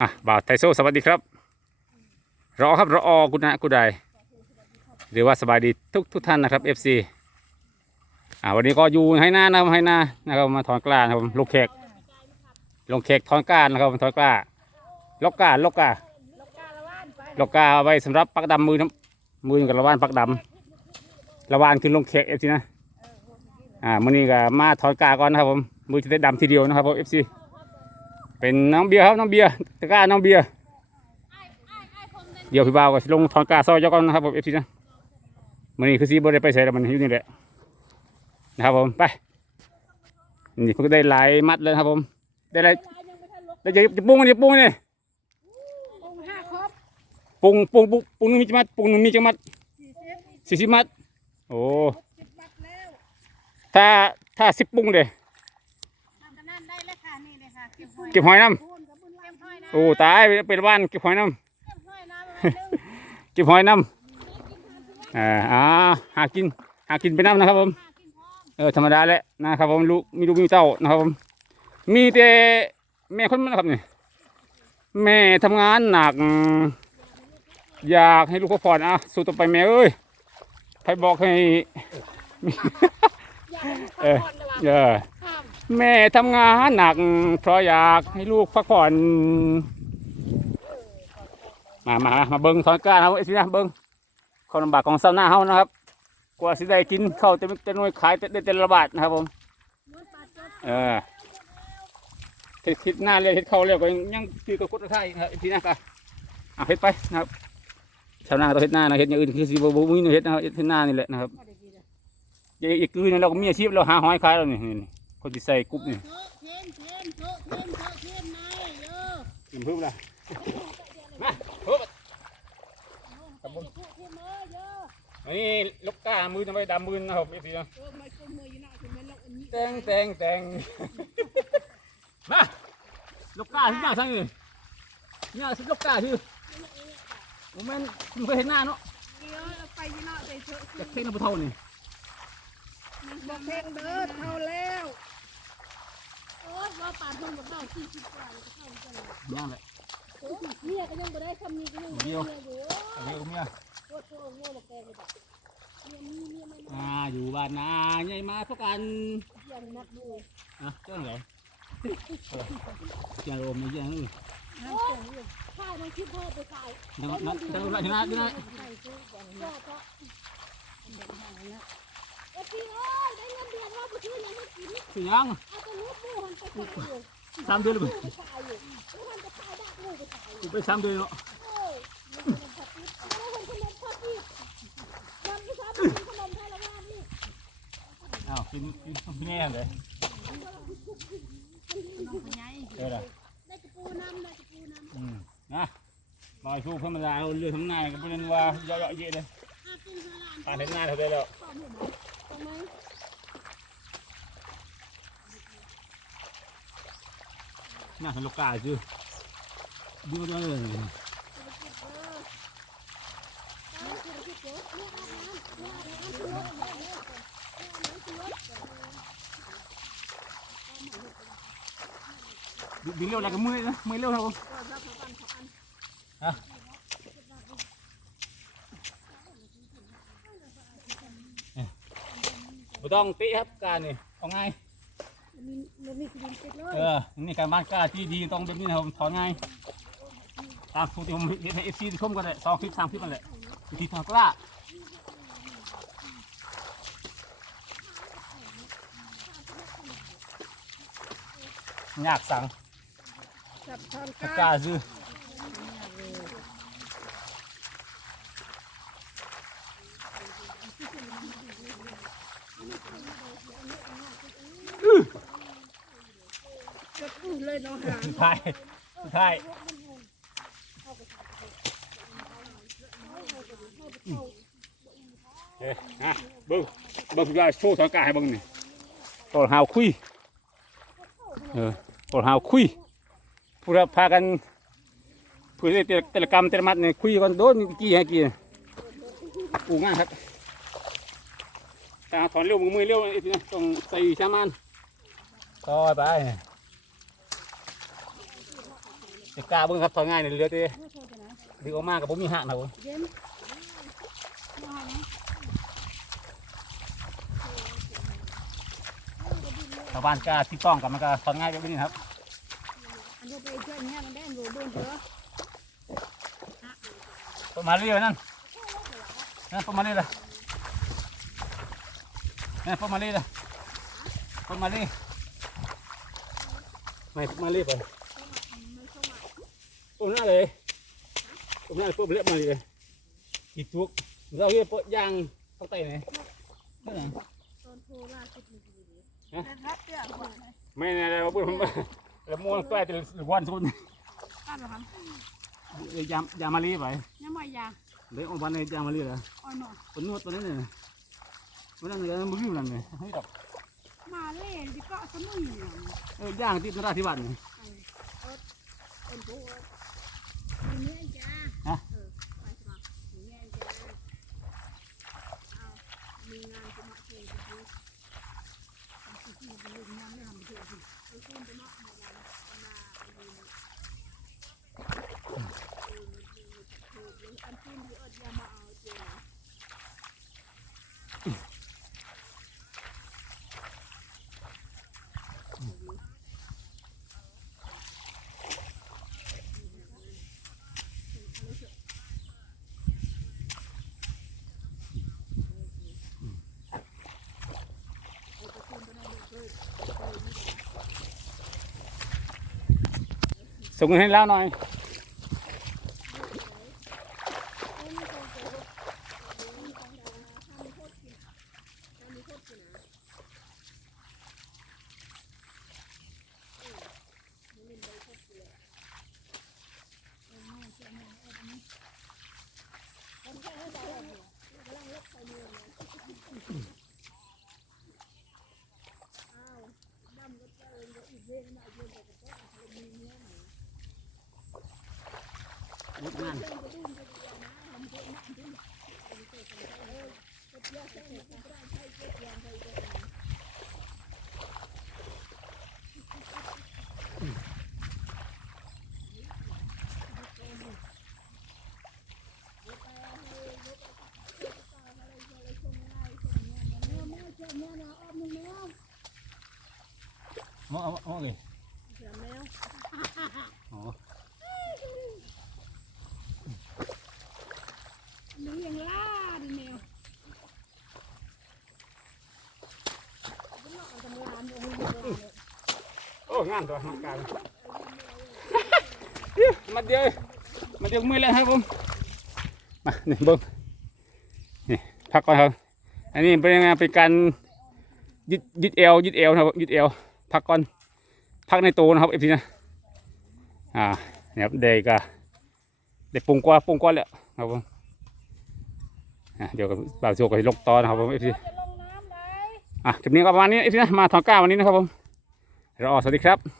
อะบ่าวไทโซสวัสดีครับ รอครับรออกุณะกุไดหรือว่าสบายดีทุกทุกท่านนะครับ FC อ่าวันนี้ก็อยู่ให้หน้านะครับให้หน้านะครับมาถอนกล้านะครับลงแขกลงแขกถอนกล้านะครับถอนกล้าลกกล้าลกกล้าลกกล้าเอาไว้สำหรับปักดำมือน้ำมือกับระวานปักดำระวานคือลงแขก FC นะอ่ามื้อนี้ก็มาถอนกล้าก่อนนะครับผมมือจะได้ดำทีเดียวนะครับผม FC เป็นน้องเบียร์ครับน้องเบียร์ตะกร้าน้องเบียร์เดี๋ยวพี่บ่าวก็สิลงถอนกล้าซอยเจ้าก่อนนะครับผม FC นะมื้อนี้คือสีบ่ได้ไปใส่แล้วมันอยู่นี่แหละนะครับผมไปนี่ผมก็ได้หลายมัดเลยนะครับผมได้หลายได้จะจะปรุงอันนี้ปรุงอันนี้องห้าครบปรุงปรุงปรุงปรุงหนึงมีจังมัดปรุงหนึงมีจังมัดสี่สิบสี่สิบมัดโอ้สิบมัดแล้วถ้าถ้าสิบปรุงเลย ทำกันนั่นได้เลยค่ะนี่ เลยค่ะเก็บหอยเก็บหอยน้คูณกับบุญเก็บหอยนะำโอ้ตายเป็นบ้านเก็บหอยน้เก็บหอยนะมาหนึ่งำเก็บหอยน้ำอ่าอ่าหากินหากินไปน้ำนะครับผมห้ากินพร้อมเออธรรมดาแหละนะครับผมลูกมีลูกมีเต้านะครับผมมีแต่แม่คนมันนะครับนี่แม่ทำงานหนัก อยากให้ลูกพักผ่อนอะสู้ต่อไปแม่เอ้ยใครบอกให้อยากให้ลูกเออพักผ่อนเลยว่ะเออข้าม แม่ทำงานหนัก เพราะอยากให้ลูกพักผ่อน มามามาเบิ้งถอนกล้าครับไอ้สินะเบิ้งความลำบากของชาวนาเฮานะครับ กว่าสิได้กินข้าวเต็มเต็มหน่วยขายได้เต็มระบาทนะครับผมเออเฮ็ดคิดหน้าเรียกเฮ็ดเข้าเรียกก็ยังยังคือกระกุดกระท่ายครับทีนะครับอะเฮ็ดไปนะครับชาวนาต้องเฮ็ดหน้านะเฮ็ดอย่างอื่นคือสิบ่บ่มีเฮ็ดนะครับเฮ็ดหน้านี่แหละนะครับยี่กคือนี่เราก็มีอาชีพเราหาหอยขายแล้วนี่นี่นี่ คนที่ใส่กรุ๊ปนี่เถอะเทนเทนเถอะเทนเถอะเทนนายเยอะกินพึ่งละมาเฮ้ยกับบุญเทนเทนเยอะเยอะนี่ลูกก้ามือทำไมดำมือนะครับเอฟซีนะเออไม่ก้มมืออยู่นะคือมันลงอันนี้แตงแตงแตงมาลูกก้าที่หน้าสั่งนี่เนี่ยสิลูกก้าที่โอ้แม่นคุณเคยเห็นหน้าเนาะเดี๋ยวเราไปยี่นอใจเถอะจะเข่งน้ำเท่านี่บอกเพลงเด้อเท่าแล้วโอ้ ยว่าปาดมันบอกเท่าสี่สิบกว่าเลยก็เท่ากันเลยย่างแหละโอ้ยเนี่ยก็ยังบ่ได้คำนี้ก็ยังบ่ได้เนี่ยอยู่เฮ้ยเนี่ยโคตรโคตรโง่บอกแกเลยแบบเนี่ยมีเนี่ยไม่อ่าอยู่บ้านนาใหญ่มาเท่ากันยังนักดูอะเจ้าไหนเจ้าโรมนี่เจ้านี่โอ้ยถ่ายมันคิดพ่อไปถ่ายนั่งนั่งนั่งนั่งนั่งนั่งถ่ายซื้ออย่างนี้ก็อันเด็กห่างเนี่ยเอ้พี่เอ้ยได้เงินเดือนว่าไปซื้อยังไม่กินสิยัง สามเดือนเลย ไปถ่ายอยู่แล้วหันไปถ่ายดักลูกไปถ่ายอยู่ กูไปสามเดือนเนาะ โอ้ยมันเป็นพัดพิษแล้วคนขนมพัดพิษวันที่สามเป็นขนมไทยละวันนี่ อ้าวกินกินกินแน่เลยเออละ ได้กระปูน้ำได้กระปูน้ำ อืมนะลอยสู้ธรรมดาเอาเรือทำนายก็เป็นว่าเยอะๆเยอะเลย อาตุ้งฮาลาน ผ่านเห็นหน้าเท่าได้แล้ว นูตรงไหมหน้าเป็นลูกกาจื้อดูมาด้วยเลยดึงเร็วอะไรกับมือนะมือเร็วครับผมฮะไม่ต้องตีครับการนี่เอาง่ายมันมีสินติด เลยเออนี่การบ้านกล้าที่ดีต้องแบบนี้นะครับถอนง่ายตามสูตรที่ผมเห็นในเอฟซีชมกันเลยสองคลิปสามคลิปนั่นแหละวิธีถอนกล้ายากสั่งจับทอนกก้าล้าซื้อ จะพูดเลยน้องหาสุดท้ายสุดท้ายเอ๊ะฮะเบิ้งเบิ้งสุดยอดโชว์ถอนกล้าให้เบิ้งนี่ตอนหาวคุยเออตอนหาวคุยพูดพากันพูดแต่ละแต่ละกรรมแต่ละมัดเนี่ยคุยกันโดนกี่ให้กี่อูง่ายครับแต่ถอนเร็วมือมือเร็วอีกทีนะต้องใส่ชามันต่อไป จะกล้าเบิ่งครับถอยง่ายเลยเหลือแต่โอ้โหจะไหนดึงออกมากับผมมีหักนะผมเย็นมาไหนชาวบ้านกล้าที่ต้องกับมันก็ถอยง่ายแบบนี้ครับอันนี้ไปเชื่อเนี่ยมันได้โรเบิร์ตเหรอต้นมาเรื่อยนั่นนั่นต้นมาเรื่อยเลยนั่นต้นมาเรื่อยเลยต้นมาเรื่อยไม่มาเรื่อยไป ต้นหน้าเลยต้นหน้าปุ๊บเรียบมาเลยอีกทุกเราเรียกปุ๊บยางตั้งแต่ไหนนี่ไงตอนโทรล่าสุดนี่ดีฮะแต่รับเรื่องก่อนไม่ในเราพูดผมแล้วม้วนใกล้จะหรือวันสุดป้าเหรอครับยามยามาลีไปยังไม่ยาเดี๋ยววันนี้ยามาลีเหรออ่อนหนอคนนวดตัวนี้เนี่ยวันนั้นเนี่ยมันวิ่งนั่นเนี่ยให้ดอกมาเล่นที่เกาะสมุยเนี่ยเออย่างที่นราธิวาสเนี่ย เป็นผู้มีเงี้ยจ้า ฮะ เออไปสมัครมีเงี้ยจ้าเอามีงานจะมาเชิญที่ที่ที่เป็นลูกน้ำไม่ทำเพื่อที่เอาขึ้นไปเนาะมาแล้วมาเอาเงินเออเออเออเอออันที่มีอดยามาเอาเจ้า ส่งเงินให้แล้วหน่อย งานมองเอามองเลย เดี๋ยวแล้ว อ๋อ มันยังล่าดิแมวมันหลอกกันลานโอ้ย โอ้งานตัวมากลางมาเดียวมาเดียวมือแล้วครับผมมาหนี่เบิ้งนี่พักก่อนครับอันนี้เป็นยังไงเป็นการยึดยึดเอวยึดเอวนะครับยึดเอวพักก่อนพักในตัวนะครับเอฟซีนะอ่าเนี่ยครับเด็กก็ได้ปรุงกว่าปรุงกว่าแล้วครับผมเดี๋ยวบ่าวโจกับลกตอนะครับผมเอฟซีอะคลิปนี้ก็ประมาณนี้เอฟซีนะมาถอนก้าวันนี้นะครับผม รอสวัสดีครับ